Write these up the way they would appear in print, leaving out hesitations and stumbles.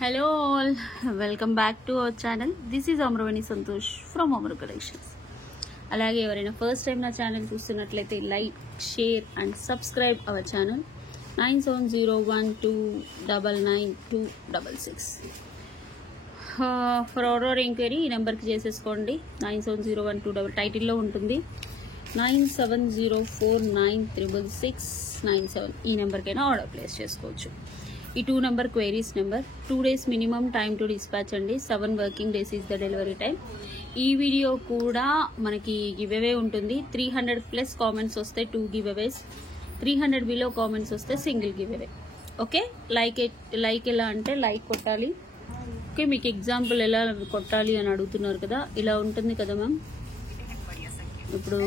Hello all, welcome back to our channel. This is Amravani Santosh from Amru Collections. అలాగే ఎవరైనా first time నా channel చూస్తున్నట్లయితే like, share and subscribe our channel 9701299266. For order enquiry ఈ నెంబర్కి చేసేసుకోండి. 970122 టైటిల్లో ఉంటుంది. 9704936697 ఈ నెంబర్కైనా ఆర్డర్ ప్లేస్ చేసుకోవచ్చు. ఈ 2 number queries number. 2 days minimum time to dispatch అండి. 7 working days is the delivery time. ఈ వీడియో కూడా మనకి గివ్ అవే ఉంటుంది. 300+ కామెంట్స్ వస్తే 2 గివ్ అవేస్, 300 బిలో కామెంట్స్ వస్తే single give away. Okay, like ఎలా అంటే లైక్ కొట్టాలి. ఓకే, మీకు ఎగ్జాంపుల్ ఎలా కొట్టాలి అని అడుగుతున్నారు కదా, ఇలా ఉంటుంది కదా మ్యామ్. ఇప్పుడు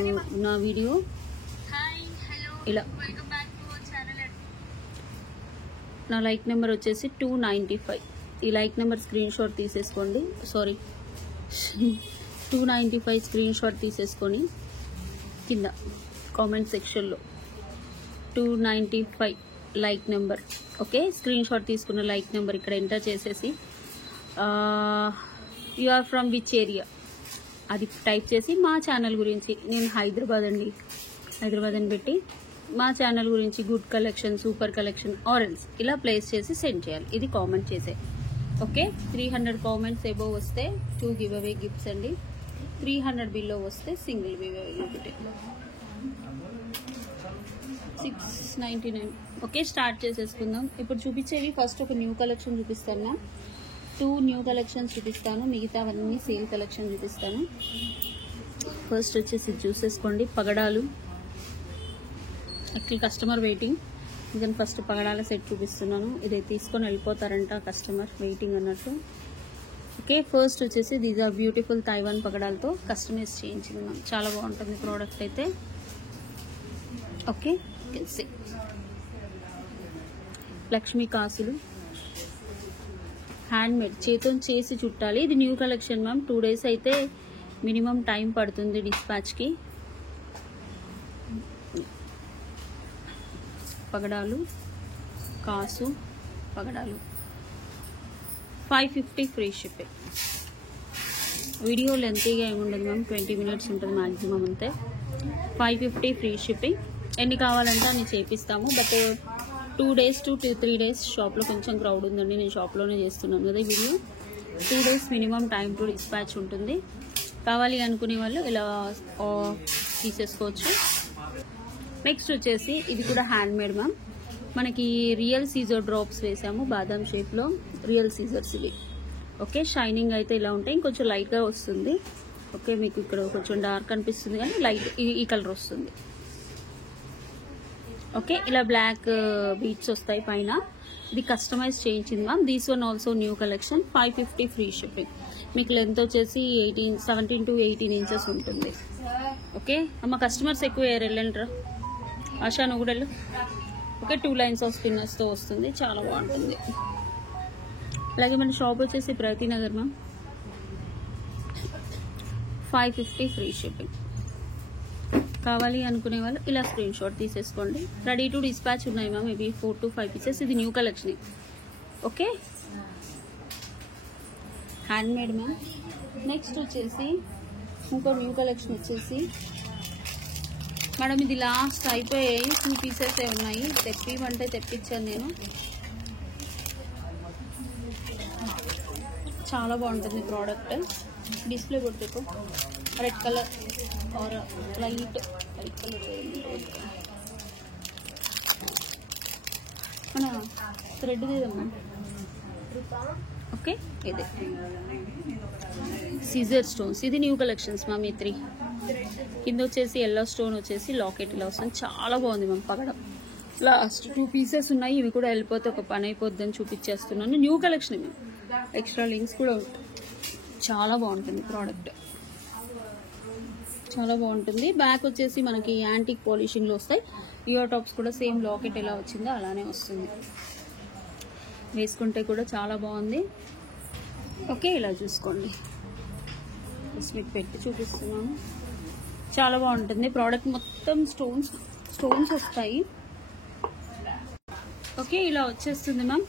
నా వీడియో ఇలా, నా లైక్ నెంబర్ వచ్చేసి 295. ఈ లైక్ నెంబర్ స్క్రీన్ షాట్ తీసేసుకోండి. 295 స్క్రీన్ షాట్ తీసేసుకొని కింద కామెంట్ సెక్షన్లో 295 like number. Okay, screen shot తీసుకున్న లైక్ నెంబర్ ఇక్కడ ఎంటర్ చేసేసి you are from which area అది టైప్ చేసి మా ఛానల్ గురించి, నేను హైదరాబాద్ అని పెట్టి మా ఛానల్ గురించి good collection, super collection or else ఇలా ప్లేస్ చేసి సెండ్ చేయాలి. ఇది కామెంట్ చేసే. ఓకే, 300 కామెంట్స్ ఎబోవ్ వస్తే 2 గివ్ అవే గిఫ్ట్స్ అండి. 300 బిలో వస్తే single giveaway gift. 699. Okay, start చేసేసుకుందాం. ఇప్పుడు చూపించేవి ఫస్ట్ ఒక న్యూ కలెక్షన్ చూపిస్తాను మ్యామ్. 2 న్యూ కలెక్షన్స్ చూపిస్తాను, మిగతావన్నీ సేల్ కలెక్షన్ చూపిస్తాను. ఫస్ట్ వచ్చేసి చూసేసుకోండి, పగడాలు. యాక్చువల్ కస్టమర్ వెయిటింగ్, ఇంకా ఫస్ట్ పగడాల సెట్ చూపిస్తున్నాను. ఇది తీసుకొని వెళ్ళిపోతారంట కస్టమర్, వెయిటింగ్ అన్నట్టు. ఓకే, ఫస్ట్ వచ్చేసి దీస్ ఆర్ బ్యూటిఫుల్ తైవాన్ పగడాలతో కస్టమైజ్ చేయించుకున్నాం. చాలా బాగుంటుంది ప్రోడక్ట్ అయితే. ఓకే, లక్ష్మీ కాసులు హ్యాండ్ మేడ్, చేతో చేసి చుట్టాలి. ఇది న్యూ కలెక్షన్ మ్యామ్. 2 days అయితే మినిమం టైం పడుతుంది డిస్పాచ్కి. పగడాలు, కాసు పగడాలు 550 ఫ్రీ షిప్పింగ్. వీడియో లెంతీగా ఏముండదు మ్యామ్, 20 minutes ఉంటుంది మ్యాక్సిమం అంతే. 550 ఫ్రీ షిప్పింగ్. ఎన్ని కావాలంటే అన్ని చేపిస్తాము. బట్ 2 days to 3 days షాప్లో కొంచెం క్రౌడ్ ఉందండి, నేను షాప్లోనే చేస్తున్నాను కదా ఈ video. 2 days minimum time to dispatch ఉంటుంది. కావాలి అనుకునే వాళ్ళు ఇలా తీసేసుకోవచ్చు. నెక్స్ట్ వచ్చేసి ఇది కూడా హ్యాండ్ మేడ్ మ్యామ్. మనకి రియల్ సీజర్ డ్రాప్స్ వేసాము, బాదాం షేప్లో రియల్ సీజర్స్ ఇవి. ఓకే, షైనింగ్ అయితే ఇలా ఉంటాయి, ఇంకొంచెం లైట్గా వస్తుంది. ఓకే, మీకు ఇక్కడ కొంచెం డార్క్ అనిపిస్తుంది కానీ లైట్ ఈ కలర్ వస్తుంది. ఓకే, ఇలా బ్లాక్ బీట్స్ వస్తాయి పైన. ఇది కస్టమైజ్ చేయించింది ma'am. These one also new collection. 550 free shipping. మీకు లెంత్ వచ్చేసి 17 to 18 inches ఉంటుంది. ఓకే అమ్మ, కస్టమర్స్ ఎక్కువ వెళ్ళంటారా ఆశా, నువ్వు కూడా వెళ్ళు. ఓకే, 2 lines ఆఫ్ స్పిన్నర్స్తో వస్తుంది, చాలా బాగుంటుంది. అలాగే మన షాప్ వచ్చేసి Pragathi Nagar ma'am. 550 free shipping. కావాలి అనుకునే వాళ్ళు ఇలా స్క్రీన్ షాట్ తీసేసుకోండి. రెడీ టు డిస్పాచ్ ఉన్నాయి మ్యామ్. ఇవి 4 to 5 pieces. ఇది new collection. Okay, handmade ma'am. Next వచ్చేసి ఇంకో న్యూ కలెక్షన్ వచ్చేసి మేడం, ఇది లాస్ట్ అయిపోయాయి, 2 pieces ఉన్నాయి. తెప్పిమంటే తెప్పించాను నేను. చాలా బాగుంటుంది ప్రోడక్ట్. డిస్ప్లే కొట్టేకు red colour or light colour మన థ్రెడ్ తీదమ్మా. ఓకే, ఇదే సీజర్ స్టోన్స్. ఇది న్యూ కలెక్షన్స్ మ్యామ్. ఈ 3 కింద వచ్చేసి ఎల్లో స్టోన్ వచ్చేసి లాకెట్ ఇలా వస్తుంది. చాలా బాగుంది మ్యామ్ పగడం. లాస్ట్ 2 pieces ఉన్నాయి, ఇవి కూడా వెళ్ళిపోతే ఒక పని అయిపోద్దని చూపించేస్తున్నాను. New collection ma'am. Extra links కూడా ఉంటాయి. చాలా బాగుంటుంది ప్రోడక్ట్, చాలా బాగుంటుంది. బ్యాక్ వచ్చేసి మనకి యాంటిక్ పాలిషింగ్లో వస్తాయి. ఇయర్ టాప్స్ కూడా సేమ్ లాకెట్ ఎలా వచ్చిందో అలానే వస్తుంది. వేసుకుంటే కూడా చాలా బాగుంది. ఓకే, ఇలా చూసుకోండి. మీకు పెట్టి చూపిస్తున్నాను. చాలా బాగుంటుంది ప్రోడక్ట్. మొత్తం స్టోన్స్ వస్తాయి. ఓకే, ఇలా వచ్చేస్తుంది మ్యామ్.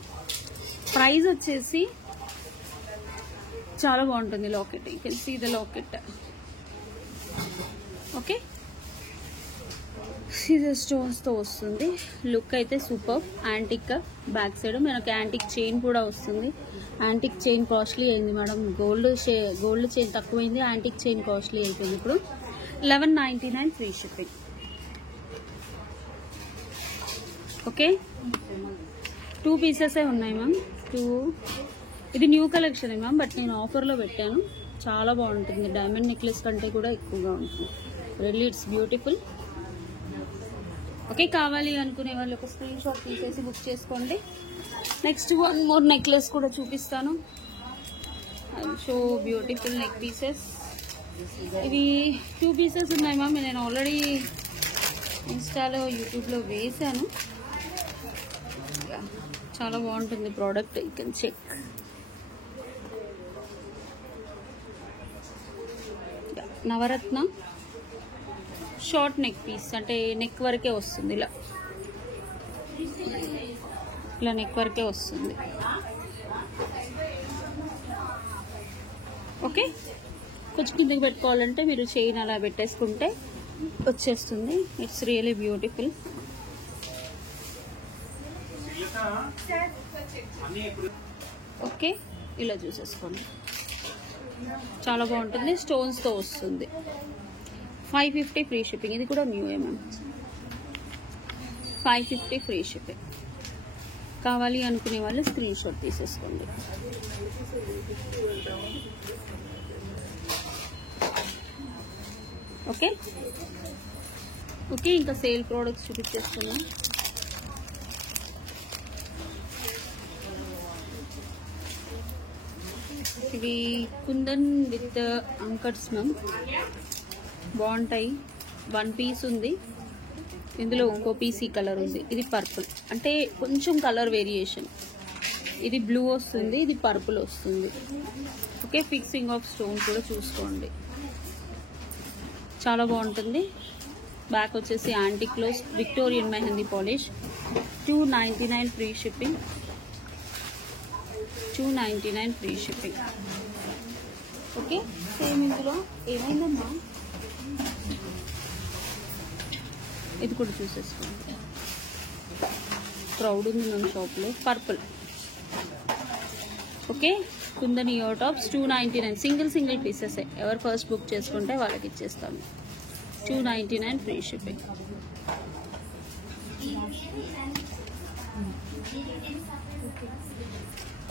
ప్రైస్ వచ్చేసి చాలా బాగుంటుంది locket. You can see the locket. Okay, CZ stones తో వస్తుంది. లుక్ అయితే సూపర్. యాంటిక్ బ్యాక్ సైడ్ మనకి యాంటిక్ చైన్ కూడా వస్తుంది. యాంటిక్ చైన్ కాస్ట్లీ అయింది మేడం. గోల్డ్ చైన్ తక్కువైంది, యాంటిక్ చైన్ కాస్ట్లీ అయిపోయింది. ఇప్పుడు 1199 ఫ్రీ షిప్పింగ్. ఓకే, 2 పీసెస్ ఉన్నాయి మ్యామ్. 2 ఇది న్యూ కలెక్షన్ మ్యామ్, బట్ నేను ఆఫర్లో పెట్టాను. చాలా బాగుంటుంది. డైమండ్ నెక్లెస్ కంటే కూడా ఎక్కువగా ఉంటుంది. Really it's beautiful. ఓకే, కావాలి అనుకునే వాళ్ళు ఒక స్క్రీన్ షాట్ తీసేసి బుక్ చేసుకోండి. నెక్స్ట్ 1 మోర్ నెక్లెస్ కూడా చూపిస్తాను. So beautiful neck pieces. ఇవి 2 పీసెస్ ఉన్నాయి మ్యామ్. నేను ఆల్రెడీ ఇన్స్టాలో యూట్యూబ్లో వేసాను. చాలా బాగుంటుంది product. You can check. Navaratna short neck piece, అంటే నెక్ వరకే వస్తుంది. ఇలా నెక్ వరకే వస్తుంది. ఓకే, కొంచెం కిందకి పెట్టుకోవాలంటే మీరు చైన్ అలా పెట్టేసుకుంటే వచ్చేస్తుంది. It's really beautiful. ఓకే, ఇలా చూసేసుకోండి. చాలా బాగుంటుంది. స్టోన్స్తో వస్తుంది. 550 ఫ్రీ షిప్పింగ్. ఇది కూడా న్యూ మ్యామ్. 550 free shipping. కావాలి అనుకునే వాళ్ళు స్క్రీన్ షాట్ తీసేసుకోండి. ఓకే ఓకే, ఇంకా సేల్ ప్రోడక్ట్స్ చూపించేస్తున్నాం. ఇవి కుందన్ విత్ అంకర్స్ మ్యామ్, బాగుంటాయి. 1 పీస్ ఉంది. ఇందులో ఇంకో పీస్ ఈ కలర్ ఉంది. ఇది పర్పుల్, అంటే కొంచెం కలర్ వేరియేషన్. ఇది బ్లూ వస్తుంది, ఇది పర్పుల్ వస్తుంది. ఓకే, ఫిక్సింగ్ ఆఫ్ స్టోన్ కూడా చూసుకోండి. చాలా బాగుంటుంది. బ్యాక్ వచ్చేసి యాంటిక్లో Victorian mehndi polish. 299 free shipping. 299 free shipping. Okay, same ఇందులో ఏమైందమ్మా, ఇది కూడా చూసేసుకోండి. క్రౌడ్ ఉంది మన షాప్లో. Purple. Okay, kundan ear tops 299. Single pieces. ఎవరు ఫస్ట్ బుక్ చేసుకుంటే వాళ్ళకి ఇచ్చేస్తాను. 299 ఫ్రీ షిప్పింగ్.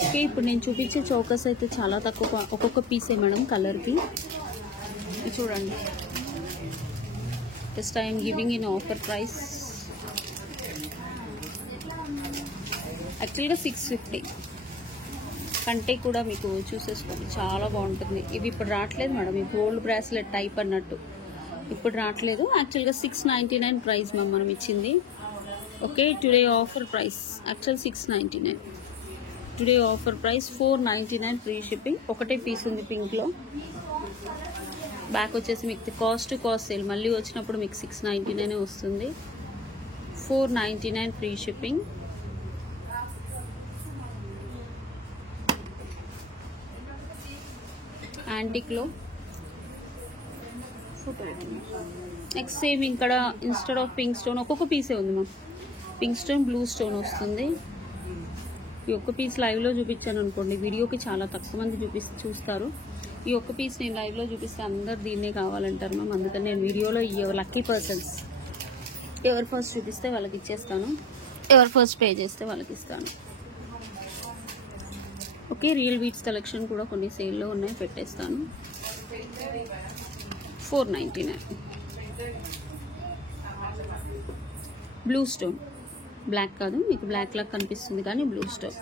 ఓకే, ఇప్పుడు నేను చూపించే చౌకస్ అయితే చాలా తక్కువ. ఒక్కొక్క పీసే మేడం కలర్కి. చూడండి, just I'm giving in offer price. యాక్చువల్గా 650 కంటే కూడా మీకు చూసేసుకోండి. చాలా బాగుంటుంది. ఇవి ఇప్పుడు రావట్లేదు మేడం. ఈ గోల్డ్ బ్రాస్లెట్ టైప్ అన్నట్టు ఇప్పుడు రావట్లేదు. యాక్చువల్గా 699 ప్రైస్ మ్యామ్ మనం ఇచ్చింది. Okay, today offer price actual 699. Today offer price 499 free shipping. ఒకటే పీస్ ఉంది పింక్లో. బ్యాక్ వచ్చేసి మీకు కాస్ట్ సేల్ మళ్ళీ వచ్చినప్పుడు మీకు 699 వస్తుంది. 499 ఫ్రీ షిప్పింగ్. యాంటిక్లో నెక్స్ట్ సేమ్ ఇక్కడ ఇన్స్టెడ్ ఆఫ్ పింక్ స్టోన్ ఒక్కొక్క పీసే ఉంది ma'am. Pink stone, blue stone వస్తుంది. ఈ ఒక్క పీస్ లైవ్లో చూపించాను అనుకోండి, వీడియోకి చాలా తక్కువ మంది చూస్తారు. ఈ ఒక్క పీస్ నేను లైవ్లో చూపిస్తే అందరు దీన్నే కావాలంటారు మ్యామ్. అందుకని నేను వీడియోలో ఈ లక్కీ పర్సన్స్ ఎవరు ఫస్ట్ చూపిస్తే వాళ్ళకి ఇచ్చేస్తాను. ఎవరు ఫస్ట్ పే చేస్తే వాళ్ళకి ఇస్తాను. ఓకే, రియల్ బీట్స్ కలెక్షన్ కూడా కొన్ని సేల్లో ఉన్నాయి, పెట్టేస్తాను. 499. బ్లూ స్టోన్, బ్లాక్ కాదు, మీకు బ్లాక్ లాగా కనిపిస్తుంది కానీ బ్లూ స్టోన్.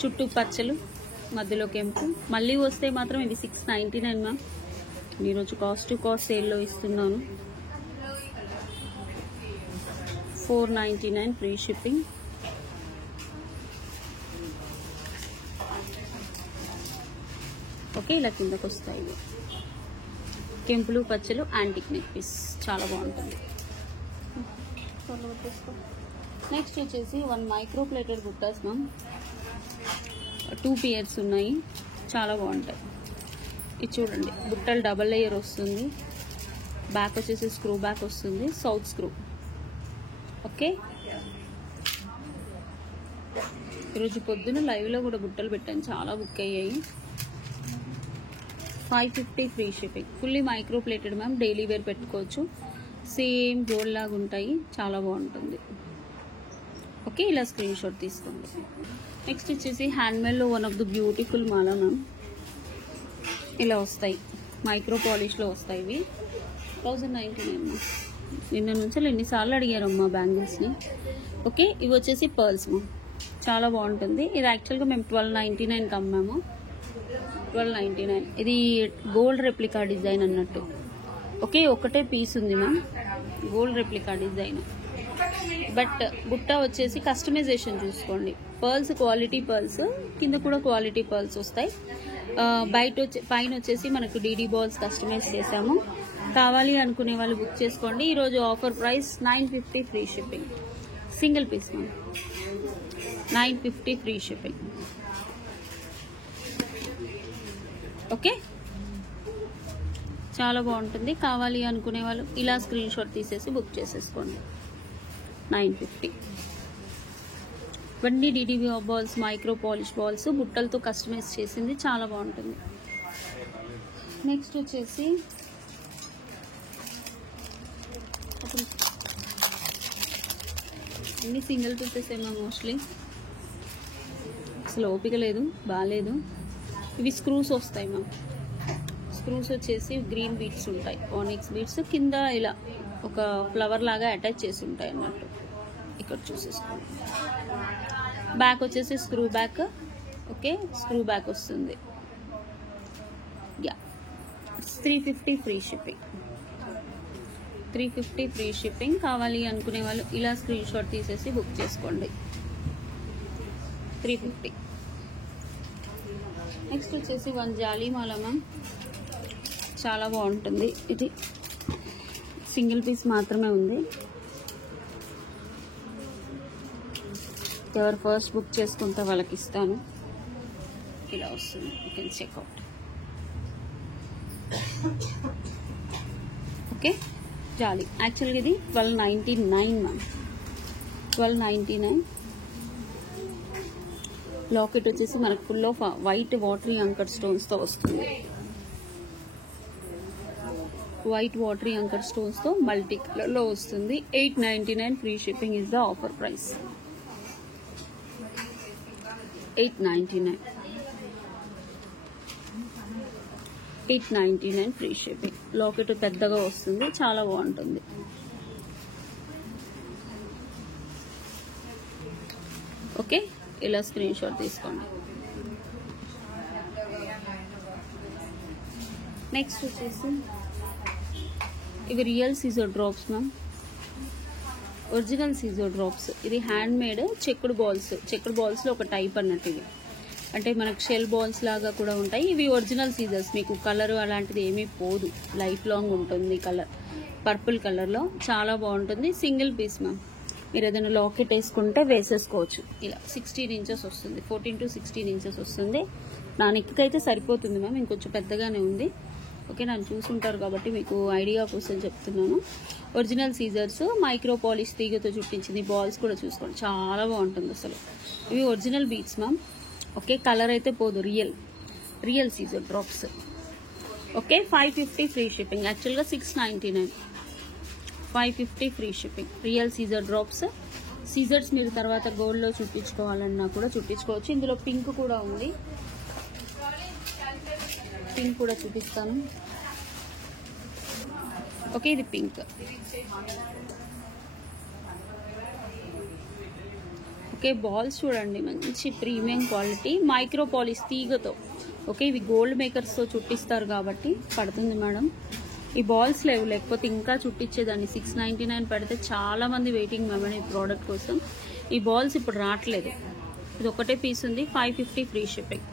చుట్టూ పచ్చలు, మధ్యలో కెంపు. మళ్ళీ వస్తే మాత్రం ఇది 699 మ్యామ్. ఈరోజు కాస్ట్ సేల్లో ఇస్తున్నాను. 499 ఫ్రీ షిప్పింగ్. ఓకే, ఇలా కిందకు వస్తాయి. కెంపులు, పచ్చలు, యాంటిక్ నెక్ పీస్ చాలా బాగుంటుంది. నెక్స్ట్ వచ్చేసి 1 మైక్రో ప్లేటెడ్ బుట్టాస్ మ్యామ్, 2 పేర్స్ ఉన్నాయి, చాలా బాగుంటాయి. ఇది చూడండి, బుట్టలు డబల్ లేయర్ వస్తుంది, బ్యాక్ వచ్చేసి స్క్రూ బ్యాక్ వస్తుంది, సౌత్ స్క్రూ. ఓకే, ఈరోజు పొద్దున లైవ్లో కూడా బుట్టలు పెట్టాను, చాలా బుక్ అయ్యాయి. 550 free shipping, fully micro plated ma'am, daily wear పెట్టుకోవచ్చు, సేమ్ గోల్డ్ లాగా ఉంటాయి, చాలా బాగుంటుంది. ఓకే, ఇలా స్క్రీన్ షాట్ తీసుకోండి. నెక్స్ట్ వచ్చేసి హ్యాండ్మేడ్లో వన్ ఆఫ్ ద బ్యూటిఫుల్ మాల మ్యామ్, ఇలా వస్తాయి, మైక్రో పాలిష్లో వస్తాయి. ఇవి 1099 నిన్న నుంచి ఎన్నిసార్లు అడిగారమ్మా బ్యాంగిల్స్ని. ఓకే, ఇవి వచ్చేసి పర్ల్స్ మ్యామ్, చాలా బాగుంటుంది. ఇది యాక్చువల్గా మేము 1299 అమ్మాము, 1299. ఇది గోల్డ్ రెప్లికా డిజైన్ అన్నట్టు. ఓకే, ఒకటే పీస్ ఉంది ma'am, gold replica design. But బుట్ట వచ్చేసి కస్టమైజేషన్ చూసుకోండి. పర్ల్స్ క్వాలిటీ పర్ల్స్, కింద కూడా క్వాలిటీ పర్ల్స్ వస్తాయి. పైన వచ్చేసి మనకు డీడీ బాల్స్ కస్టమైజ్ చేసాము. కావాలి అనుకునే వాళ్ళు బుక్ చేసుకోండి. ఈరోజు offer price 950 free shipping, single piece ma'am, 950 free shipping. Okay, చాలా బాగుంటుంది. కావాలి అనుకునే వాళ్ళు ఇలా స్క్రీన్ షాట్ తీసేసి బుక్ చేసేసుకోండి. 950. ఇవన్నీ డీడీ బాల్స్, మైక్రో పాలిష్ బాల్స్, బుట్టలతో కస్టమైజ్ చేసింది, చాలా బాగుంటుంది. నెక్స్ట్ వచ్చేసి అన్ని సింగిల్ పీసెస్ ఏమో మోస్ట్లీ, అసలు ఓపిక లేదు, బాగాలేదు. ఇవి స్క్రూస్ వస్తాయి మ్యామ్, స్క్రూస్ వచ్చేసి గ్రీన్ బీట్స్ ఉంటాయి, ఆనిక్స్ బీట్స్, కింద ఇలా ఒక ఫ్లవర్ లాగా అటాచ్ చేసి ఉంటాయి అన్నట్టు. ఇక్కడ చూసేసుకోండి. బ్యాక్ వచ్చేసి screw back. Okay, screw back వస్తుంది. Yeah, 350 free shipping, 350 free shipping. కావాలి అనుకునే వాళ్ళు ఇలా స్క్రీన్ షాట్ తీసేసి బుక్ చేసుకోండి. 350. నెక్స్ట్ వచ్చేసి 1 జాలీ మాల మ్యామ్, చాలా బాగుంటుంది. ఇది సింగిల్ పీస్ మాత్రమే ఉంది. ఎవరు ఫస్ట్ బుక్ చేసుకుంటే వాళ్ళకి ఇస్తాను. ఇలా వస్తుంది, యూ కెన్ చెక్అవుట్. ఓకే, జాలీ. యాక్చువల్గా ఇది 1299 మ్యామ్, 1299. లాకెట్ వచ్చేసి మనకు ఫుల్ ఆఫ్ వైట్ వాటరీ అంకర్ స్టోన్స్తో వస్తుంది. వైట్ వాటరీ అంకర్ స్టోన్స్తో మల్టీ కలర్లో వస్తుంది. 899 free shipping is the offer price. 899, 899 free shipping. Locket పెద్దగా వస్తుంది, చాలా బాగుంటుంది. ఓకే, ఇలా స్క్రీన్ షాట్ తీసుకోండి. నెక్స్ట్ వచ్చేసి ఇవి real Caesar drops ma'am, original CZ drops. ఇది హ్యాండ్ మేడ్ చెక్కుడు బాల్స్, చెక్కుడు బాల్స్లో ఒక టైప్ అన్నట్టు. ఇవి అంటే మనకు షెల్ బాల్స్ లాగా కూడా ఉంటాయి. ఇవి ఒరిజినల్ సీజర్స్, మీకు కలర్ అలాంటిది ఏమీ పోదు, లైఫ్ లాంగ్ ఉంటుంది. కలర్ పర్పుల్ కలర్లో చాలా బాగుంటుంది. సింగిల్ పీస్ మ్యామ్, మీరు ఏదైనా లాకెట్ వేసుకుంటే వేసేసుకోవచ్చు. ఇలా 16 ఇంచెస్ వస్తుంది, 14 to 16 ఇంచెస్ వస్తుంది. నా నెక్కి అయితే సరిపోతుంది మ్యామ్, ఇంకొంచెం పెద్దగానే ఉంది. ఓకే, నన్ను చూసుంటారు కాబట్టి మీకు ఐడియా కోసం చెప్తున్నాను. ఒరిజినల్ సీజర్స్, మైక్రో పాలిష్ తీగతో చుట్టించింది. బాల్స్ కూడా చూసుకోండి, చాలా బాగుంటుంది అసలు. ఇవి original beads ma'am. Okay, colour అయితే పోదు, real Caesar drops. Okay, 550 free shipping. యాక్చువల్గా 699, 550 free shipping. Real Caesar drops. సీజర్స్ మీరు తర్వాత గోల్డ్లో చుట్టించుకోవాలన్నా కూడా చుట్టించుకోవచ్చు. ఇందులో పింక్ కూడా ఉంది, పింక్ కూడా చూపిస్తాను. ఓకే, ఇది పింక్. ఓకే, బాల్స్ చూడండి, మంచి ప్రీమియం క్వాలిటీ, మైక్రో పాలిష్ తీగతో. ఓకే, ఇవి గోల్డ్ మేకర్స్తో చుట్టిస్తారు కాబట్టి పడుతుంది మేడం. ఈ బాల్స్ లేవు, లేకపోతే ఇంకా చుట్టించేదాన్ని. 699 పెడితే చాలా మంది వెయిటింగ్ మేడం ఈ ప్రోడక్ట్ కోసం. ఈ బాల్స్ ఇప్పుడు రావట్లేదు, ఇది ఒకటే పీస్ ఉంది. 550 ఫ్రీ షిప్పింగ్.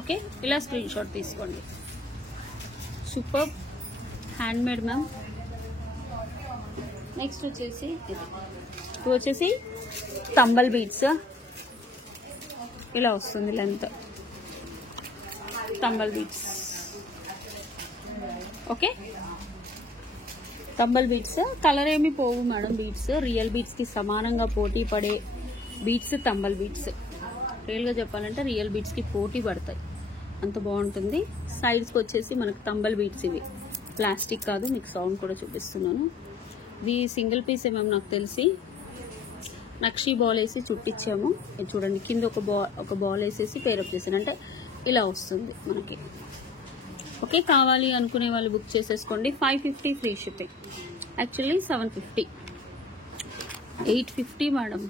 ఓకే, ఇలా స్క్రీన్ షాట్ తీసుకోండి. Super handmade ma'am. Next వచ్చేసి ఇది ఇవి వచ్చేసి తంబల్ బీడ్స్, ఇలా వస్తుంది length tumble beads. Okay, tumble beads colour ఏమి పోవు మేడం. బీడ్స్ రియల్ బీడ్స్ కి సమానంగా పోటీ పడే బీడ్స్ తంబల్ బీడ్స్. రియల్ గా చెప్పాలంటే రియల్ బీడ్స్ కి పోటీ పడతాయి, అంత బాగుంటుంది. సైడ్స్ కి వచ్చేసి మనకు తంబల్ బీడ్స్, ఇవి ప్లాస్టిక్ కాదు. మీకు సౌండ్ కూడా చూపిస్తున్నాను. ఇది సింగిల్ పీస్ ఏమేమి నాకు తెలిసి నక్షీ బాల్ వేసి చుట్టించాము. ఇది చూడండి, కింద ఒక బాల్ వేసేసి పేరప్ చేసాను, అంటే ఇలా వస్తుంది మనకి. ఓకే, కావాలి అనుకునే వాళ్ళు బుక్ చేసేసుకోండి. 550 ఫ్రీ షిప్పింగ్. Actually 750, 850 madam.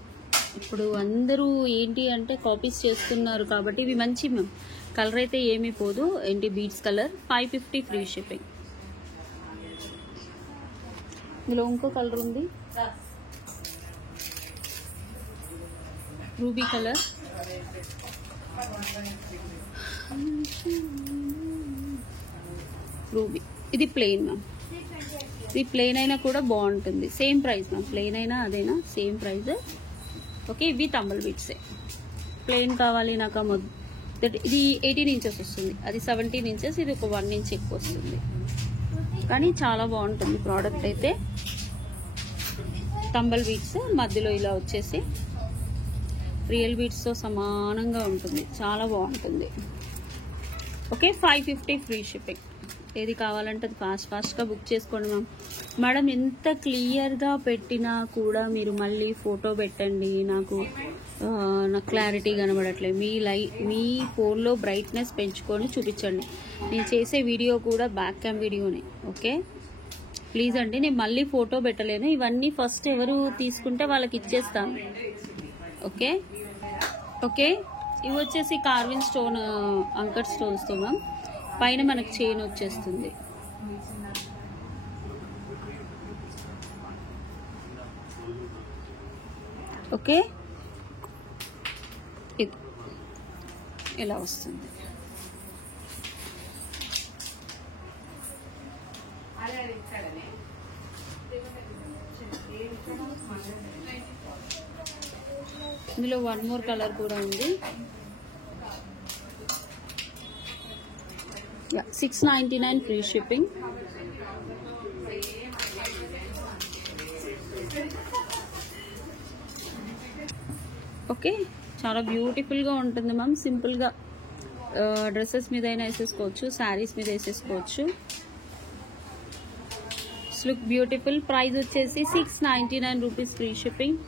ఇప్పుడు అందరూ ఏంటి అంటే కాపీస్ చేస్తున్నారు కాబట్టి ఇవి మంచి మ్యామ్. కలర్ అయితే ఏమీ పోదు, ఏంటి బీడ్స్ కలర్. 550 free shipping. ఇందులో ఇంకో కలర్ ఉంది, రూబీ కలర్. రూబీ ఇది ప్లెయిన్ మ్యామ్. ఇది ప్లెయిన్ అయినా కూడా బాగుంటుంది. సేమ్ ప్రైస్ మ్యామ్, ప్లెయిన్ అయినా అదేనా సేమ్ ప్రైస్. ఓకే, ఇవి తంబల్ బీడ్సే. ప్లెయిన్ కావాలి నాకు ఇది 18 ఇంచెస్ వస్తుంది, అది 17 ఇంచెస్, ఇది ఒక 1 ఇంచ్ ఎక్కువ వస్తుంది. కానీ చాలా బాగుంటుంది ప్రోడక్ట్ అయితే. తంబల్ బీడ్స్ మధ్యలో ఇలా వచ్చేసి రియల్ బీడ్స్తో సమానంగా ఉంటుంది, చాలా బాగుంటుంది. Okay, 550 free shipping. ఏది కావాలంటే అది ఫాస్ట్గా బుక్ చేసుకోండి మ్యామ్. మేడం ఎంత క్లియర్గా పెట్టినా కూడా మీరు మళ్ళీ ఫోటో పెట్టండి, నాకు క్లారిటీ కనబడట్లేదు. మీ ఫోన్లో బ్రైట్నెస్ పెంచుకొని చూపించండి. నేను చేసే వీడియో కూడా బ్యాక్ క్యామ్ వీడియోనే. ఓకే, ప్లీజ్ అండి, నేను మళ్ళీ ఫోటో పెట్టలేను. ఇవన్నీ ఫస్ట్ ఎవరు తీసుకుంటే వాళ్ళకి ఇచ్చేస్తాను. ఓకే ఓకే, ఇవి వచ్చేసి కార్విన్ స్టోన్, అంకర్ స్టోన్స్తో మ్యామ్. పైన మనకు చైన్ వచ్చేస్తుంది. ఓకే, ఇది ఇలా వస్తుంది. ఇందులో 1 మోర్ కలర్ కూడా ఉంది. 699 ఫ్రీ షిప్పింగ్. ఓకే, చాలా బ్యూటిఫుల్గా ఉంటుంది మ్యామ్. సింపుల్గా డ్రెస్సెస్ మీద అయినా వేసేసుకోవచ్చు, శారీస్ మీద వేసేసుకోవచ్చు. Look beautiful. ప్రైస్ వచ్చేసి 699 rupees free shipping.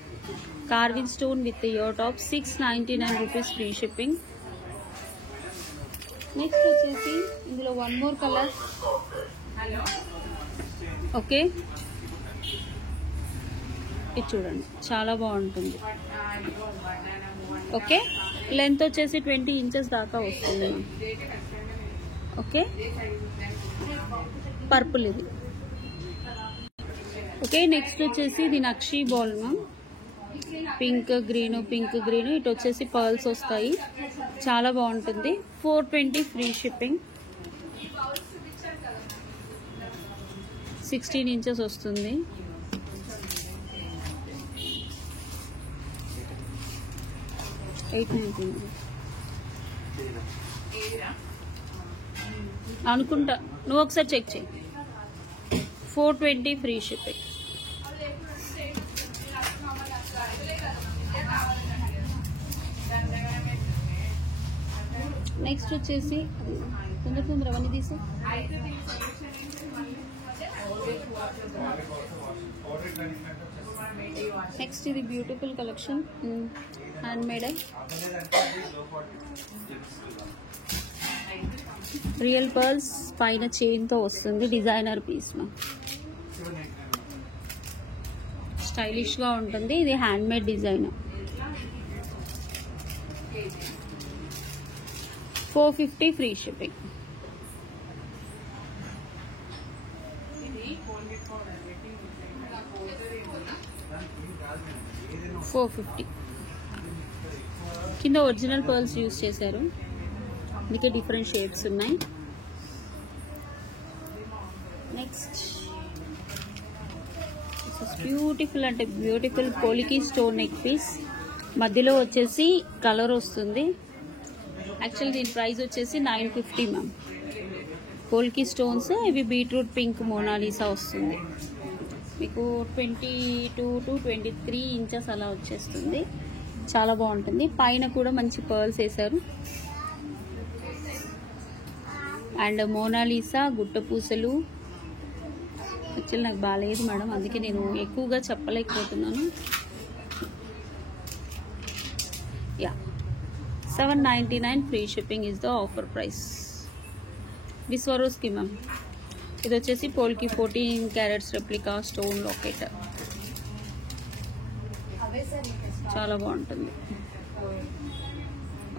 కార్విన్ stone with ear top, 699 rupees free shipping. Next వచ్చేసి ఇందులో 1 మోర్ కలర్. ఓకే, ఇది చూడండి, చాలా బాగుంటుంది. ఓకే, లెంత్ వచ్చేసి 20 ఇంచెస్ దాకా వస్తుంది. ఓకే, పర్పుల్ ఇది. ఓకే, నెక్స్ట్ వచ్చేసి ఇది nakshi ball ma'am. Pink green, pink green. ఇటు వచ్చేసి పర్ల్స్ వస్తాయి, చాలా బాగుంటుంది. 420 ఫ్రీ షిప్పింగ్. 16 ఇంచెస్ వస్తుంది. అనుకుంటా, నువ్వు ఒకసారి చెక్ చేయి. 420 ఫ్రీ షిప్పింగ్. నెక్స్ట్ వచ్చేసి తొందర అవన్నీ తీసే. నెక్స్ట్ ఇది beautiful collection, hand made. Real pearls పైన చైన్తో వస్తుంది, డిజైనర్ పీస్ మ్యామ్. స్టైలిష్గా ఉంటుంది. ఇది hand made design. 450 free shipping. $450. కింద ఒరిజినల్ పర్ల్స్ యూజ్ చేశారు, అందుకే డిఫరెంట్ షేడ్స్ ఉన్నాయి. నెక్స్ట్ బ్యూటిఫుల్ అంటే బ్యూటిఫుల్ పోలికి స్టోన్ నెక్ పీస్, మధ్యలో వచ్చేసి కలర్ వస్తుంది. యాక్చువల్ దీని ప్రైస్ వచ్చేసి 950 మ్యామ్. పోల్కి స్టోన్స్ ఇవి బీట్రూట్ పింక్ మోనాలిసా వస్తుంది మీకు. 22 to 23 ఇంచెస్ అలా వచ్చేస్తుంది. చాలా బాగుంటుంది. పైన కూడా మంచి పర్ల్స్ వేశారు. అండ్ మోనాలిసా గుట్ట పూసలు. యాక్చువల్ నాకు బాగాలేదు మేడం, అందుకే నేను ఎక్కువగా చెప్పలేకపోతున్నాను. Yeah 799 free shipping is the offer price. Swarovski ma'am. ఇది వచ్చేసి polki 14 carats replica stone locket. చాలా బాగుంటుంది.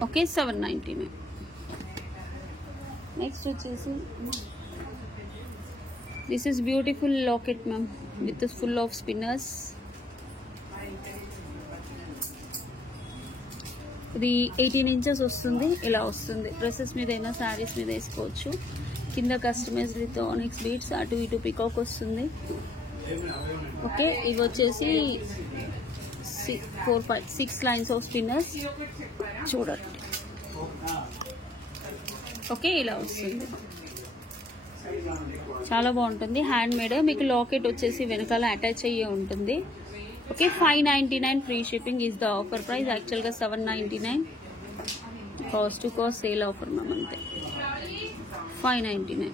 ఓకే 799. నెక్స్ట్ వచ్చేసి this is beautiful locket ma'am with full of spinners. ఇది 18 ఇంచెస్ వస్తుంది. ఇలా వస్తుంది. డ్రెస్సెస్ మీద అయినా శారీస్ మీద వేసుకోవచ్చు. కింద కస్టమైజ్డ్ విత్ ఆనిక్స్ బీడ్స్, అటు ఇటు పికాక్ వస్తుంది. ఓకే ఇవి వచ్చేసి 4, 5, 6 లైన్స్ ఆఫ్ స్పిన్నర్స్ చూడండి. ఓకే ఇలా వస్తుంది. చాలా బాగుంటుంది. Hand made. మీకు లాకెట్ వచ్చేసి వెనకాల అటాచ్ అయ్యే ఉంటుంది. Okay 599 free shipping is the offer price. యాక్చువల్గా 799 cost to cost sale offer ma'am అంతే. 599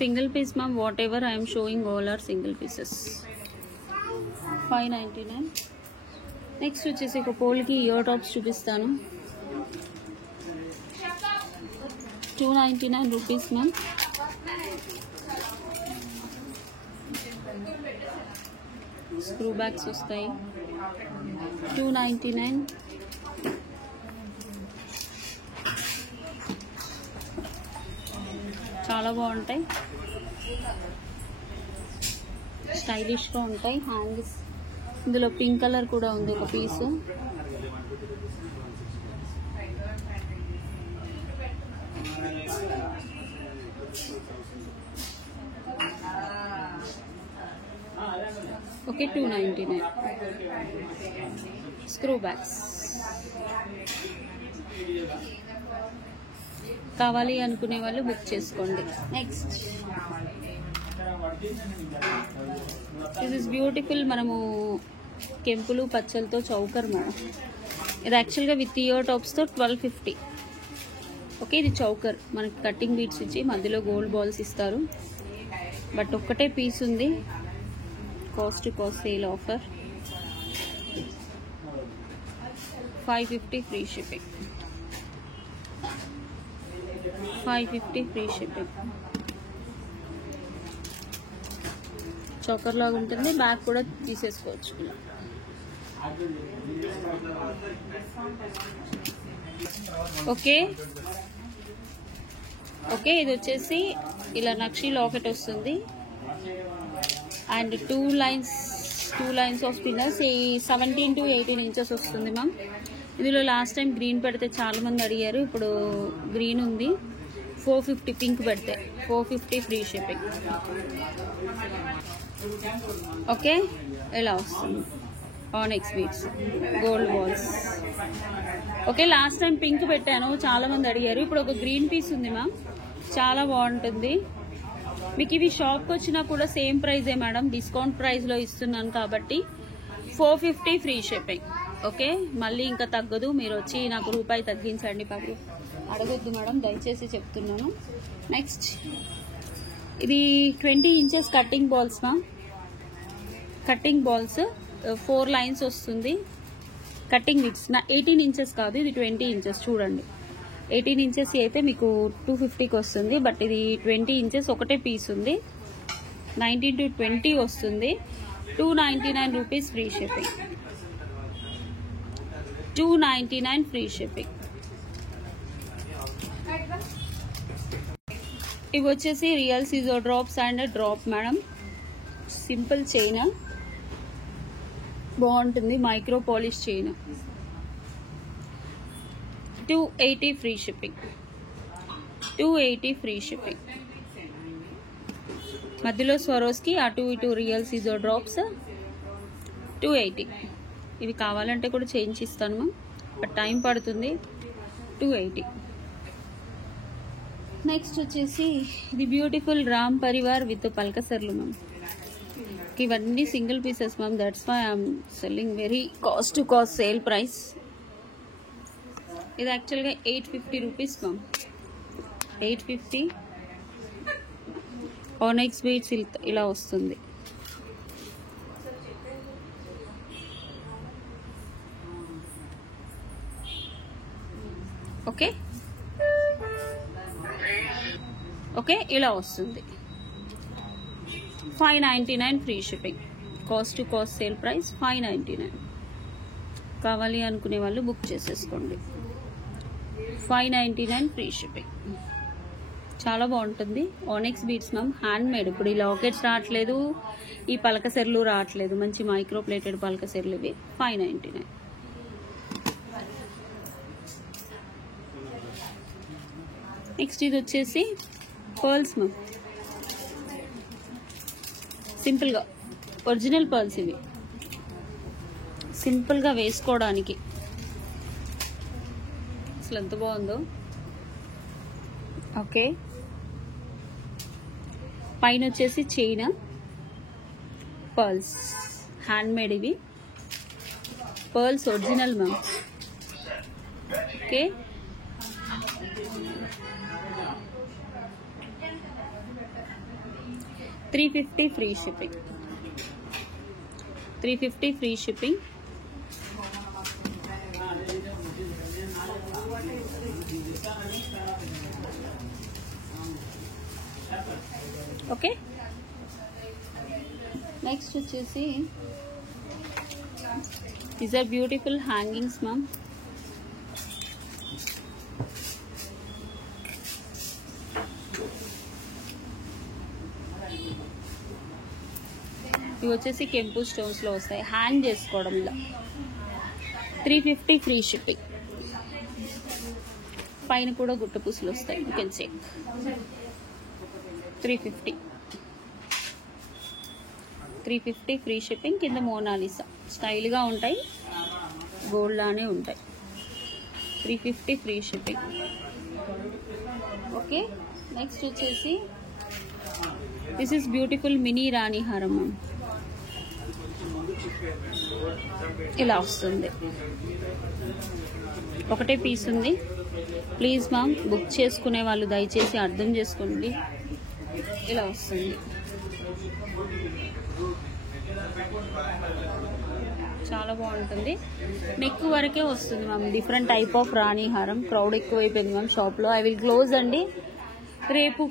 single piece ma'am. Whatever I'm showing all are single pieces. 599. Next వచ్చేసి ఒక పోల్కి ఇయర్ టాప్స్ చూపిస్తాను. 299 రూపీస్ మ్యామ్. స్క్రూ బ్యాగ్స్ వస్తాయి. 299. చాలా బాగుంటాయి. స్టైలిష్గా ఉంటాయి. హ్యాండ్స్ ఇందులో పింక్ కలర్ కూడా ఉంది ఒక పీసు. ఓకే 299. స్క్రూ బ్యాగ్స్ కావాలి అనుకునే వాళ్ళు బుక్ చేసుకోండి. Next this is beautiful. మనము కెంపులు పచ్చలతో చౌకర్ మేడం. ఇది యాక్చువల్గా విత్ ఇయర్ టాప్స్తో 1250. ఓకే ఇది చౌకర్. మనకి కటింగ్ బీట్స్ ఇచ్చి మధ్యలో గోల్డ్ బాల్స్ ఇస్తారు. బట్ ఒక్కటే పీస్ ఉంది. Cost to cost sale offer. 550 free shipping. 550 free shipping. Choker లాగా ఉంటుంది. బ్యాగ్ కూడా తీసేసుకోవచ్చు ఇలా. ఓకే ఓకే ఇది వచ్చేసి ఇలా నక్షి లాకెట్ వస్తుంది. And 2 lines of spinners. ఈ 17 to 18 ఇంచెస్ వస్తుంది మ్యామ్. ఇందులో లాస్ట్ టైం గ్రీన్ పెడితే చాలా మంది అడిగారు. ఇప్పుడు గ్రీన్ ఉంది. 450 పింక్ పెడితే 450 ఫ్రీ షిప్పింగ్. ఓకే ఇలా వస్తుంది. Onyx beads gold balls. Okay last time pink పెట్టాను, చాలా మంది అడిగారు. ఇప్పుడు ఒక గ్రీన్ పీస్ ఉంది మ్యామ్. చాలా బాగుంటుంది. మీకు ఇవి షాప్కి వచ్చినా కూడా సేమ్ ప్రైజే మేడం. డిస్కౌంట్ ప్రైస్లో ఇస్తున్నాను కాబట్టి 450 ఫ్రీ షిప్పింగ్. ఓకే మళ్ళీ ఇంకా తగ్గదు. మీరు వచ్చి నాకు రూపాయి తగ్గించండి పాపం అడగొద్దు మేడం, దయచేసి చెప్తున్నాను. నెక్స్ట్ ఇది 20 inches cutting balls ma'am. Cutting balls 4 lines వస్తుంది. కట్టింగ్ బిట్స్ 18 ఇంచెస్ కాదు, ఇది 20 ఇంచెస్. చూడండి 18 ఇంచెస్ అయితే మీకు 250కి వస్తుంది. బట్ ఇది 20 ఇంచెస్ ఒకటే పీస్ ఉంది. 19 to 20 వస్తుంది. 299 rupees free shipping. 299 free shipping. ఇవి వచ్చేసి రియల్ సీజో drops and drop madam. Simple chain బాగుంటుంది. Micro polish chain. 280 free shipping. 280 free shipping. మధ్యలో స్వరోస్కి అటు ఇటు రియల్ సీజర్ డ్రాప్స్ 280. ఇవి కావాలంటే కూడా చేంజ్ ఇస్తాను మ్యామ్, బట్ టైం పడుతుంది. 280. నెక్స్ట్ వచ్చేసి ఇది బ్యూటిఫుల్ రామ్ పరివార్ విత్ పల్కసర్లు మ్యామ్. ఇవన్నీ single pieces ma'am, that's why I'm selling very cost to cost sale price. ఇది యాక్చువల్గా 850 రూపీస్ మ్యామ్. 850. ఆనెక్స్ బీడ్స్ ఇలా వస్తుంది. ఓకే ఓకే, ఇలా వస్తుంది. 599 free shipping. Cost to cost sale price 599. కావాలి అనుకునే వాళ్ళు బుక్ చేసేసుకోండి. 599 ఫ్రీ షిప్పింగ్. చాలా బాగుంటుంది. ఆనెక్స్ బీడ్స్ మ్యామ్, హ్యాండ్ మేడ్. ఇప్పుడు ఈ లాకెట్స్ రావట్లేదు, ఈ పలకసెర్లు రావట్లేదు, మంచి మైక్రో ప్లేటెడ్ పలకసెర్లు ఇవి. 599. నెక్స్ట్ ఇది వచ్చేసి పర్ల్స్ మ్యామ్, సింపుల్గా ఒరిజినల్ పర్ల్స్ ఇవి, సింపుల్గా వేసుకోవడానికి. అసలు ఎంత బాగుందో. ఓకే, పైన వచ్చేసి చైన్, పర్ల్స్ హ్యాండ్ మేడ్. ఇవి pearls original ma'am. Okay, $350 free shipping. 350 free shipping. Okay, next వచ్చేసి these are beautiful hangings ma'am. ఇవి వచ్చేసి కెంపు స్టోన్స్ లో వస్తాయి, హ్యాంగ్ చేసుకోవడం ఇలా. 350 ఫ్రీ షిప్పింగ్. పైన కూడా గుట్ట పూసలు వస్తాయి, you can check. 350 free shipping. కింద మోనాలిసా స్టైల్గా ఉంటాయి, గోల్డ్ లానే ఉంటాయి. 350 ఫ్రీ షిప్పింగ్. ఓకే, నెక్స్ట్ వచ్చేసి దిస్ ఈస్ బ్యూటిఫుల్ మినీ రాణి హారం మ్యామ్. ఇలా వస్తుంది, ఒకటే పీస్ ఉంది. ప్లీజ్ మ్యామ్, బుక్ చేసుకునే వాళ్ళు దయచేసి అర్థం చేసుకోండి. ఇలా వస్తుంది, చాలా బాగుంటుంది. నెక్ వరకే వస్తుంది మ్యామ్. డిఫరెంట్ టైప్ ఆఫ్ రాణి హారం. క్రౌడ్ ఎక్కువైపోయింది మ్యామ్ షాప్లో. ఐ విల్ క్లోజ్ అండి. రేపు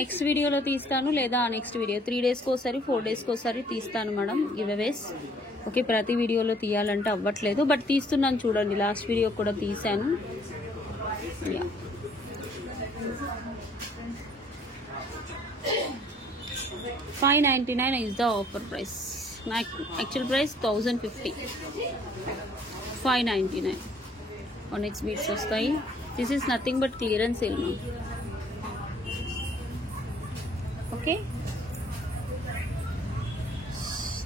నెక్స్ట్ వీడియోలో తీస్తాను, లేదా నెక్స్ట్ వీడియో 3 డేస్కి ఒకసారి 4 డేస్కి ఒకసారి తీస్తాను మేడం గివ్అవేస్. ఓకే, ప్రతి వీడియోలో తీయాలంటే అవ్వట్లేదు, బట్ తీస్తున్నాను చూడండి. లాస్ట్ వీడియో కూడా తీశాను. $599 is the offer price. Actual price 1050. $599. Onyx beads వస్తాయి. This is nothing but clearance sale. Okay.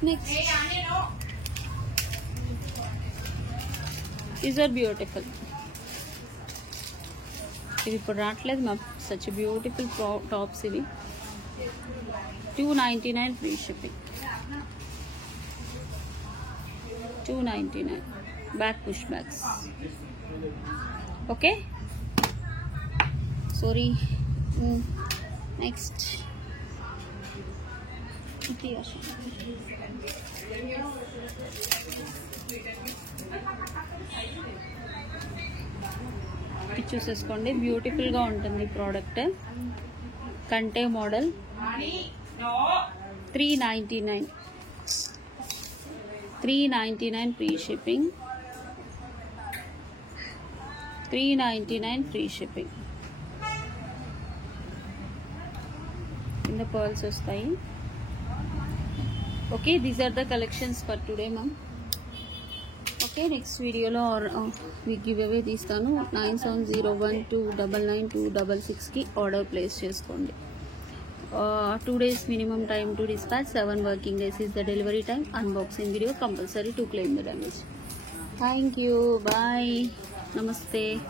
Next. These are beautiful. ఇవి ఇప్పుడు రావట్లేదు మ్యామ్. సచ్ బ్యూటిఫుల్ టాప్స్ ఇవి. $299 free shipping. $299. Back push backs. Okay, sorry. Next చూసేసుకోండి, బ్యూటిఫుల్గా ఉంటుంది product. కంటే model. 399. 399 free shipping. 399 free shipping. కింద పర్ల్స్ వస్తాయి. Okay, these are the collections for today ma'am. Okay, next వీడియోలో మీకు గివ్ అవే తీస్తాను. 9701299266కి ఆర్డర్ ప్లేస్ చేసుకోండి. 2 days minimum time to dispatch, 7 working days is the delivery time. Unboxing video compulsory to claim the damage. Thank you. Bye. Namaste.